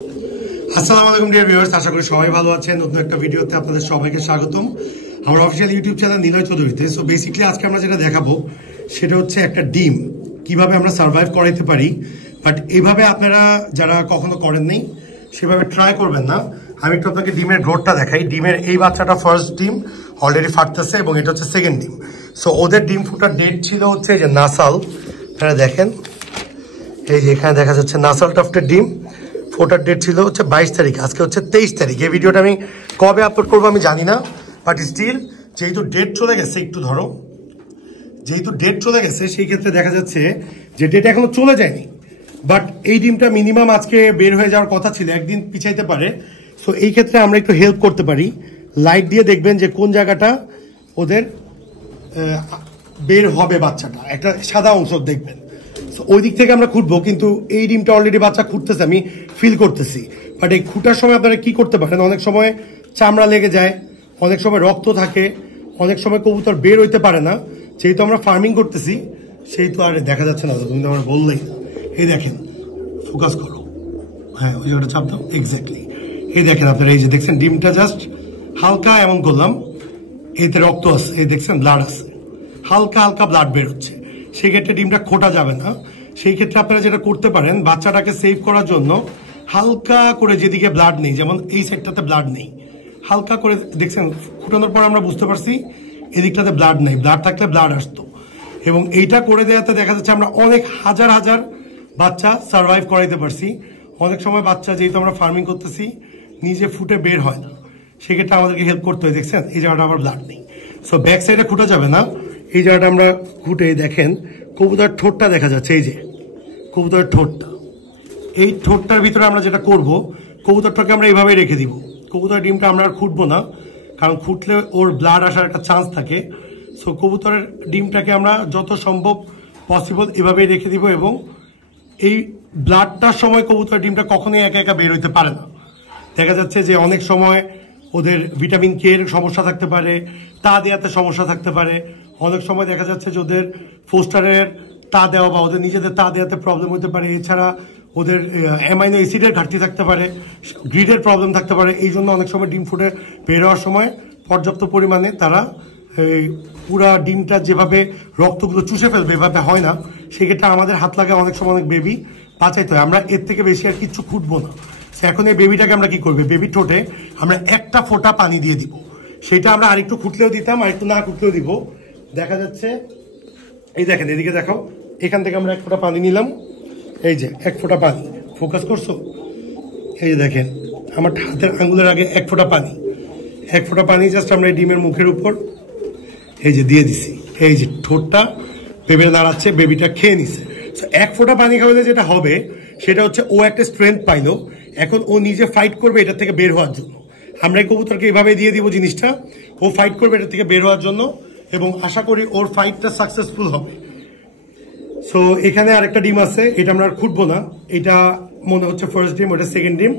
আসসালামু আলাইকুম dear viewers, আশা করি সবাই ভালো আছেন। নতুন একটা ভিডিওতে আপনাদের সবাইকে স্বাগতম আমার অফিসিয়াল ইউটিউব চ্যানেল নিলয় চৌধুরীতে। সো বেসিক্যালি আজকে আমরা যেটা দেখাবো সেটা হচ্ছে একটা ডিম কিভাবে আমরা সার্ভাইভ করাইতে পারি। বাট এইভাবে আপনারা যারা কখনো করেন নাই সেভাবে ট্রাই করবেন না। আমি একটু আপনাকে ডিমের গ্রোথটা দেখাই। ডিমের এই বাচ্চাটা ফার্স্ট ডিম অলরেডি ফাটতেছে এবং এটা হচ্ছে সেকেন্ড ডিম। সো ওদের ডিম ফুটার ডেট ছিল হচ্ছে যে নাসাল, আপনারা দেখেন এই যে এখানে দেখা যাচ্ছে নাসাল টফটের ডিম ফোটার ডেট ছিল হচ্ছে 22 তারিখ, আজকে হচ্ছে 23 তারিখ। এই ভিডিওটা আমি কবে আপলোড করবো আমি জানি না, বাট স্টিল যেহেতু ডেট চলে গেছে, একটু ধরো, যেহেতু ডেট চলে গেছে সেই ক্ষেত্রে দেখা যাচ্ছে যে ডেট এখনো চলে যায়নি, বাট এই ডিমটা মিনিমাম আজকে বের হয়ে যাওয়ার কথা ছিল, একদিন পিছাইতে পারে। সো এই ক্ষেত্রে আমরা একটু হেল্প করতে পারি। লাইট দিয়ে দেখবেন যে কোন জায়গাটা ওদের বের হবে, বাচ্চাটা একটা সাদা অংশ দেখবেন। ওই দিক থেকে আমরা খুঁটবো, কিন্তু এই ডিমটা অলরেডি বাচ্চা খুঁটতেছে, আমি ফিল করতেছি। বাট এই খুঁটার সময় আপনারা কি করতে পারেন, অনেক সময় চামড়া লেগে যায়, অনেক সময় রক্ত থাকে, অনেক সময় কবুতর বের হইতে পারে না। যেহেতু আমরা ফার্মিং করতেছি সেহেতু আর দেখা যাচ্ছে না, তুমি তো আমার বললেই না। এই দেখেন, ফোকাস করো, হ্যাঁ ওই জায়গাটা চাপ দাও, এক্স্যাক্টলি। এই দেখেন আপনারা, এই যে দেখছেন ডিমটা জাস্ট হালকা এমন করলাম, এতে রক্ত আছে, এই দেখছেন ব্লাড আছে, হালকা হালকা ব্লাড বের হচ্ছে। সেই ক্ষেত্রে ডিমটা খোটা যাবে না। সেই ক্ষেত্রে আপনারা যেটা করতে পারেন, বাচ্চাটাকে সেভ করার জন্য হালকা করে, যেদিকে ব্লাড নেই, যেমন এই সাইডটাতে ব্লাড নেই, হালকা করে দেখছেন ফুটানোর পর আমরা বুঝতে পারছি এদিকটাতে ব্লাড নেই, ব্লাড থাকলে ব্লাড আসতো। এবং এইটা করে দেওয়াতে দেখা যাচ্ছে আমরা অনেক হাজার হাজার বাচ্চা সার্ভাইভ করাইতে পারছি। অনেক সময় বাচ্চা যেহেতু আমরা ফার্মিং করতেছি নিজে ফুটে বের হয় না, সেক্ষেত্রে আমাদেরকে হেল্প করতে হয়। দেখছেন এই জায়গাটা আবার ব্লাড নেই, সো ব্যাক সাইডে খুঁটা যাবে না। এই জায়গাটা আমরা খুঁটে দেখেন কবুতরের ঠোঁটটা দেখা যাচ্ছে, এই যে কবুতরের ঠোঁটটা, এই ঠোঁটটার ভিতরে আমরা যেটা করব, কবুতরটাকে আমরা এইভাবে রেখে দিব। কবুতরের ডিমটা আমরা আর খুঁটবো না, কারণ খুঁটলে ওর ব্লাড আসার একটা চান্স থাকে। সো কবুতরের ডিমটাকে আমরা যত সম্ভব পসিবল এভাবেই রেখে দিব। এবং এই ব্লাডটার সময় কবুতরের ডিমটা কখনোই একা একা বের হইতে পারে না। দেখা যাচ্ছে যে অনেক সময় ওদের ভিটামিন কে এর সমস্যা থাকতে পারে, তা দেওয়াতে সমস্যা থাকতে পারে। অনেক সময় দেখা যাচ্ছে যে ওদের ফোস্টারের তা দেওয়া বা ওদের নিজেদের তা দেওয়াতে প্রবলেম হতে পারে। এছাড়া ওদের অ্যামাইনো অ্যাসিডের ঘাটতি থাকতে পারে, গ্রিডের প্রবলেম থাকতে পারে। এই জন্য অনেক সময় ডিম ফুটে বের হওয়ার সময় পর্যাপ্ত পরিমাণে তারা পুরা ডিমটা যেভাবে রক্তগুলো চুষে ফেলবে এভাবে হয় না। সেক্ষেত্রে আমাদের হাত লাগে, অনেক সময় অনেক বেবি বাঁচাইতে হয়। আমরা এর থেকে বেশি আর কিছু খুঁটবো না। এখন এই বেবিটাকে আমরা কি করবো, বেবি ঠোঁটে আমরা একটা ফোঁটা পানি দিয়ে দিব। সেটা আমরা আরেকটু খুঁটলেও দিতাম, আরেকটু না খুঁটলেও দিব। দেখা যাচ্ছে এই দেখেন, এদিকে দেখাও, এখান থেকে আমরা এক ফোঁটা পানি নিলাম, এই যে এক ফোঁটা পানি, ফোকাস করছো, এই যে দেখেন আমার হাতের আঙ্গুলের আগে এক ফোঁটা পানি, এক ফোঁটা পানি জাস্ট আমরা এই ডিমের মুখের উপর এই যে দিয়ে দিছি। এই যে ঠোঁটটা বেবিটা দাঁড়াচ্ছে, বেবিটা খেয়ে নিছে। এক ফোঁটা পানি খাওয়ালে যেটা হবে সেটা হচ্ছে ও একটা স্ট্রেংথ পাইলো, এখন ও নিজে ফাইট করবে এটা থেকে বের হওয়ার জন্য। আমরা এই কবুতরকে এইভাবে দিয়ে দিব জিনিসটা, ও ফাইট করবে এটা থেকে বের হওয়ার জন্য, এবং আশা করি ওর ফাইটটা সাকসেসফুল হবে। সো এখানে আরেকটা ডিম আছে, এটা আমরা আর খুঁটবো না। এটা মনে হচ্ছে ফার্স্ট ডিম, ওটা সেকেন্ড ডিম।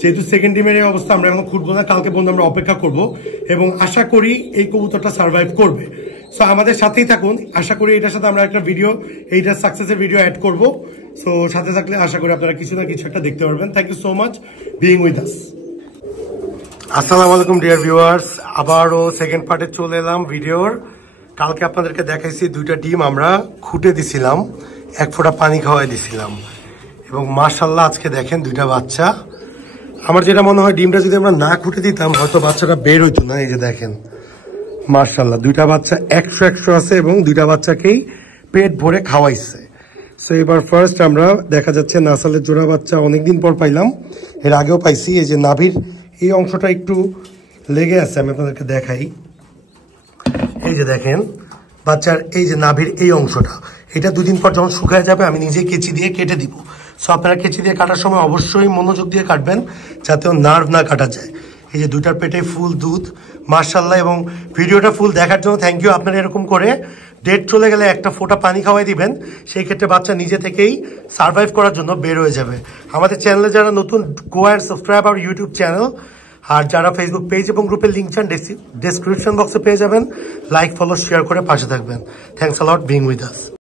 যেহেতু সেকেন্ড ডিমের এই অবস্থা, আমরা এখন খুঁটবো না, কালকে পর্যন্ত আমরা অপেক্ষা করব এবং আশা করি এই কবুতরটা সার্ভাইভ করবে। সো আমাদের সাথেই থাকুন, আশা করি এটার সাথে আমরা একটা ভিডিও, এইটার সাকসেসের ভিডিও অ্যাড করব। সো সাথে থাকলে আশা করি আপনারা কিছু না কিছু একটা দেখতে পারবেন। Thank you so much being with us. আসসালামু আলাইকুম ডিয়ার ভিউয়ার্স, আবারও সেকেন্ড পার্টে চলে এলাম ভিডিওর। কালকে আপনাদেরকে দেখাইছি দুইটা ডিম আমরা খুঁটে দিছিলাম, এক ফোঁটা পানি খাওয়াই দিছিলাম, এবং মাশাআল্লাহ আজকে দেখেন দুইটা বাচ্চা। আমার যেটা মনে হয়, ডিমটা যদি আমরা না খুঁটে দিতাম হয়তো বাচ্চাটা বের হইতো না। এই যে দেখেন মাশাআল্লাহ দুইটা বাচ্চা 100 আছে, এবং দুইটা বাচ্চাকেই পেট ভরে খাওয়াইছে। সো এবার ফার্স্ট আমরা দেখা যাচ্ছে নাসালের জোড়া বাচ্চা অনেকদিন পর পাইলাম, এর আগেও পাইছি। এই যে নাভির এই অংশটা একটু লেগে আছে, আমি আপনাদেরকে দেখাই। এই যে দেখেন বাচ্চার এই যে নাভির এই অংশটা, এটা দুদিন পর যখন শুকায় যাবে আমি নিজে কেচি দিয়ে কেটে দিব। সো আপনারা কেচি দিয়ে কাটার সময় অবশ্যই মনোযোগ দিয়ে কাটবেন, যাতে ও নার্ভ না কাটা যায়। এই যে দুইটার পেটে ফুল দুধ মাশাআল্লাহ। এবং ভিডিওটা ফুল দেখার জন্য থ্যাংক ইউ। আপনারা এরকম করে ডেট চলে গেলে একটা ফোঁটা পানি খাওয়াই দিবেন, সেই ক্ষেত্রে বাচ্চা নিজে থেকেই সার্ভাইভ করার জন্য বের হয়ে যাবে। আমাদের চ্যানেলে যারা নতুন, go and subscribe our YouTube channel. আর যারা ফেসবুক পেজ এবং গ্রুপের লিঙ্ক চান ডেসক্রিপশন বক্সে পেয়ে যাবেন। লাইক, ফলো, শেয়ার করে পাশে থাকবেন। Thanks a lot being with us.